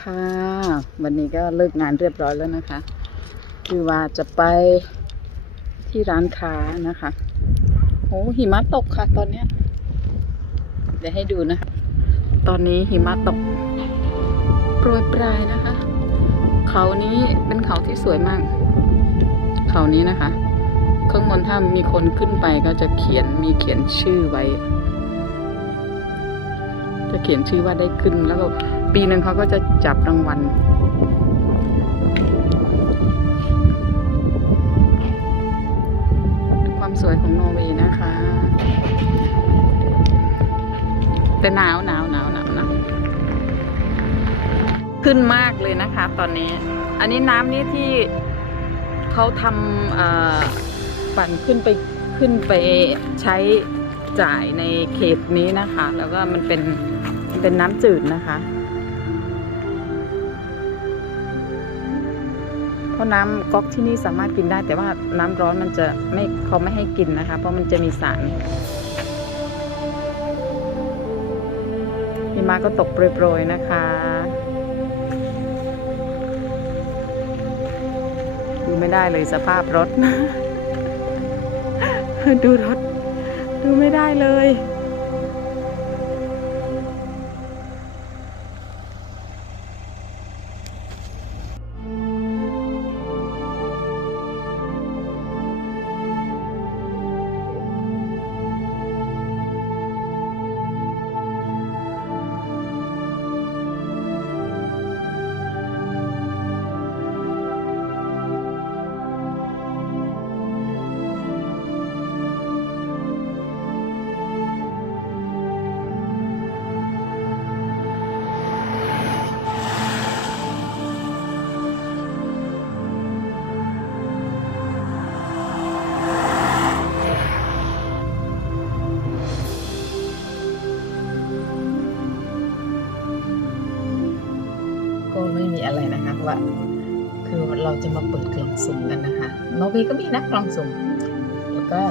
ค่ะ วันนี้ก็เลิกงานเรียบร้อยแล้วนะคะ คือว่าจะไปที่ร้านค้านะคะโอ้หิมะตกค่ะตอนเนี้ย เดี๋ยวให้ดูนะคะตอนนี้หิมะตกโปรยปลายนะคะ เขานี้เป็นเขาที่สวยมาก เขานี้นะคะ ข้างบนถ้ามีคนขึ้นไปก็จะเขียนมีเขียนชื่อไว้ จะเขียนชื่อว่าได้ขึ้นแล้วก็ ปีหนึ่งเขาก็จะจับรางวัลความสวยของนอร์เวย์นะคะ แต่หนาวหนาวหนาวหนาวนาวขึ้นมากเลยนะคะ ตอนนี้ อันนี้น้ำนี่ที่เขาทำอ่อปั่นขึ้นไปขึ้นไปใช้จ่ายในเขตนี้นะคะ แล้วก็มันเป็นเป็นน้ำจืดนะคะ ราะน้ำก๊อกที่นี่สามารถกินได้ แต่ว่าน้ำร้อนมันจะไม่เขาไม่ให้กินนะคะ เพราะมันจะมีสารหิมะก็ตกโปรยๆนะคะดูไม่ได้เลยสภาพรถ ดูรถ ดูไม่ได้เลย อะไรนะคะว่าคือเราจะมาเปิดกล่องสุ่มกันนะคะโนเวก็มีนะกล่องสุ่มแล้วก็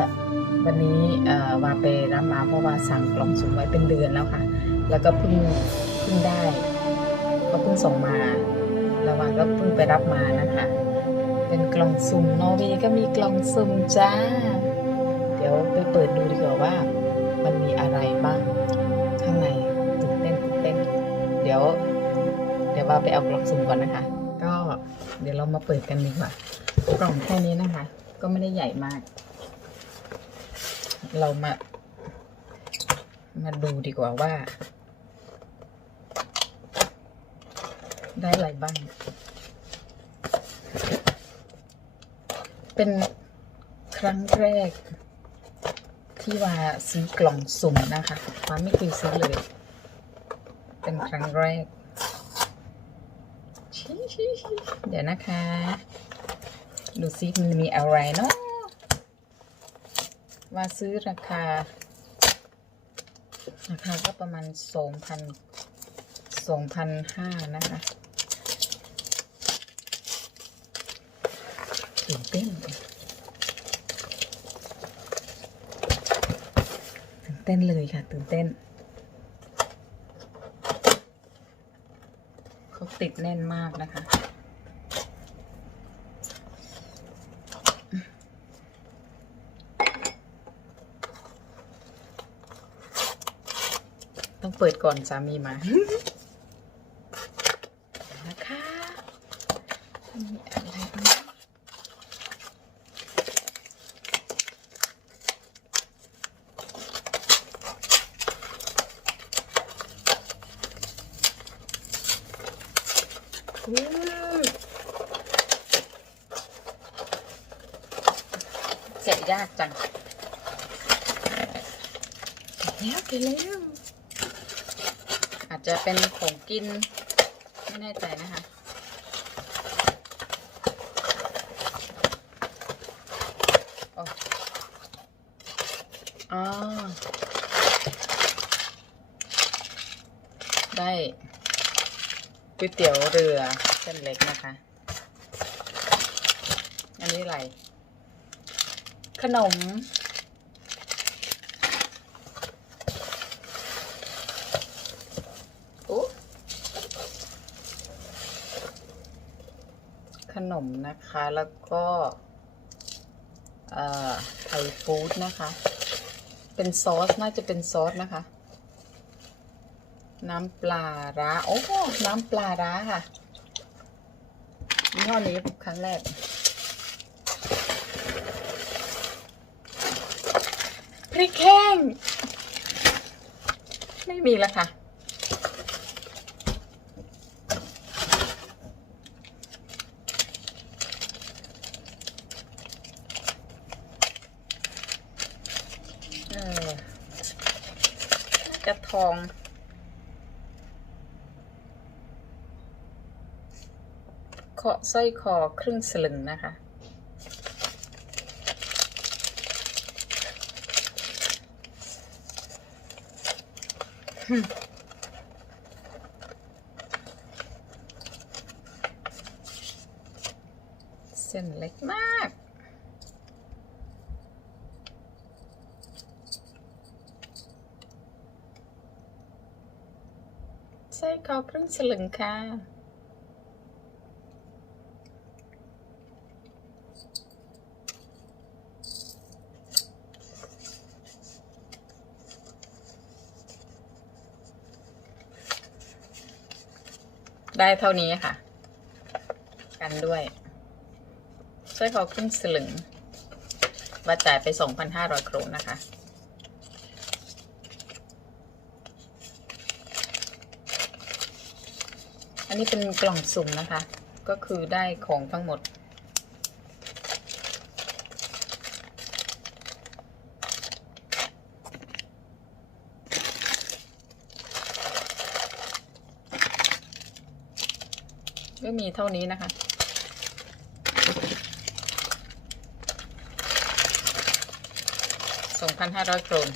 วันนี้เอ่อวาไปรับมาเพราะว่าสั่งกล่องสุ่มไว้เป็นเดือนแล้วค่ะ แล้วก็เพิ่งเพิ่งได้ก็เพิ่งส่งมาแล้ววาก็เพิ่งไปรับมานะคะ เป็นกล่องสุ่มโนเวก็มีกล่องสุ่มจ้า เดี๋ยวไปเปิดดูดีกว่าว่า มันมีอะไรบ้างข้างในตื่นเต้นตื่นเต้นเดี๋ยว เดี๋ยวว่าไปเอากล่องสุ่มก่อนนะคะ ก็เดี๋ยวเรามาเปิดกันดีกว่า กล่องแค่นี้นะคะ ก็ไม่ได้ใหญ่มาก เรามา มาดูดีกว่าว่า ได้อะไรบ้าง เป็นครั้งแรกที่ว่าซื้อกล่องสุ่มนะคะว่าไม่เคยซื้อเลย เป็นครั้งแรก เดี๋ยวนะคะ ดูซิมันมีอะไรเนาะว่าซื้อราคา ราคาก็ประมาณสองพันสองพันห้านะคะตื่นเต้นตื่นเต้นเลยค่ะ ตื่นเต้น เขาติดแน่นมากนะคะ ต้องเปิดก่อนสามีมานะคะมีอะไรบ้าง อืมแกะยากจังแกะแล้วแกะแล้วอาจจะเป็นของกิน ไม่แน่ใจนะคะโอ้อ๋อได้ ก๋วยเตี๋ยวเรือเส้นเล็กนะคะ อันนี้อะไร ขนมโอ้ขนมนะคะ แล้วก็เอ่อไทยฟู้ดนะคะ เป็นซอส น่าจะเป็นซอสนะคะ น้ำปลาร้า โอ้น้ำปลาร้าค่ะยี่ห้อนี้ครั้งแรก พริกแห้ง ไม่มีแล้วค่ะเออน่าจะทอง เคาะสร้อยคอครึ่งสลึงนะคะ เส้นเล็กมากใส่คอครึ่งสลึงค่ะ ได้เท่านี้ค่ะ กันด้วยช่วยเขาขึ้นสลึงว่าจ่ายไป 2,500โครนนะคะ อันนี้เป็นกล่องสุ่มนะคะ ก็คือได้ของทั้งหมด ก็มีเท่านี้นะคะ สองพันห้าร้อยโครน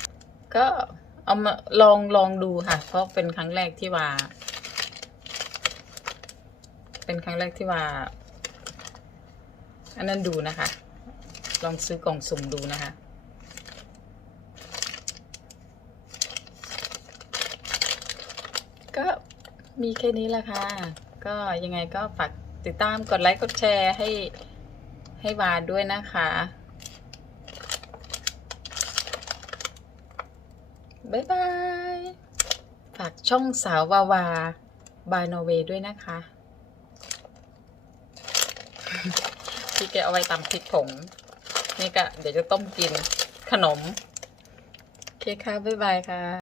ก็เอามาลองลองดูค่ะ เพราะเป็นครั้งแรกที่ว่า เป็นครั้งแรกที่ว่า อันนั้นดูนะคะ ลองซื้อกล่องสุ่มดูนะคะก็มีแค่นี้แหละค่ะ ก็ยังไงก็ฝากติดตามกดไลค์กดแชร์ให้ให้วาด้วยนะคะ บ๊ายบาย ฝากช่องสาววาวา บายนอเวด้วยนะคะพี่แกเอาไว้ตำพริกผง นี่ก็เดี๋ยวจะต้มกินขนม โอเคค่ะ บ๊ายบายค่ะ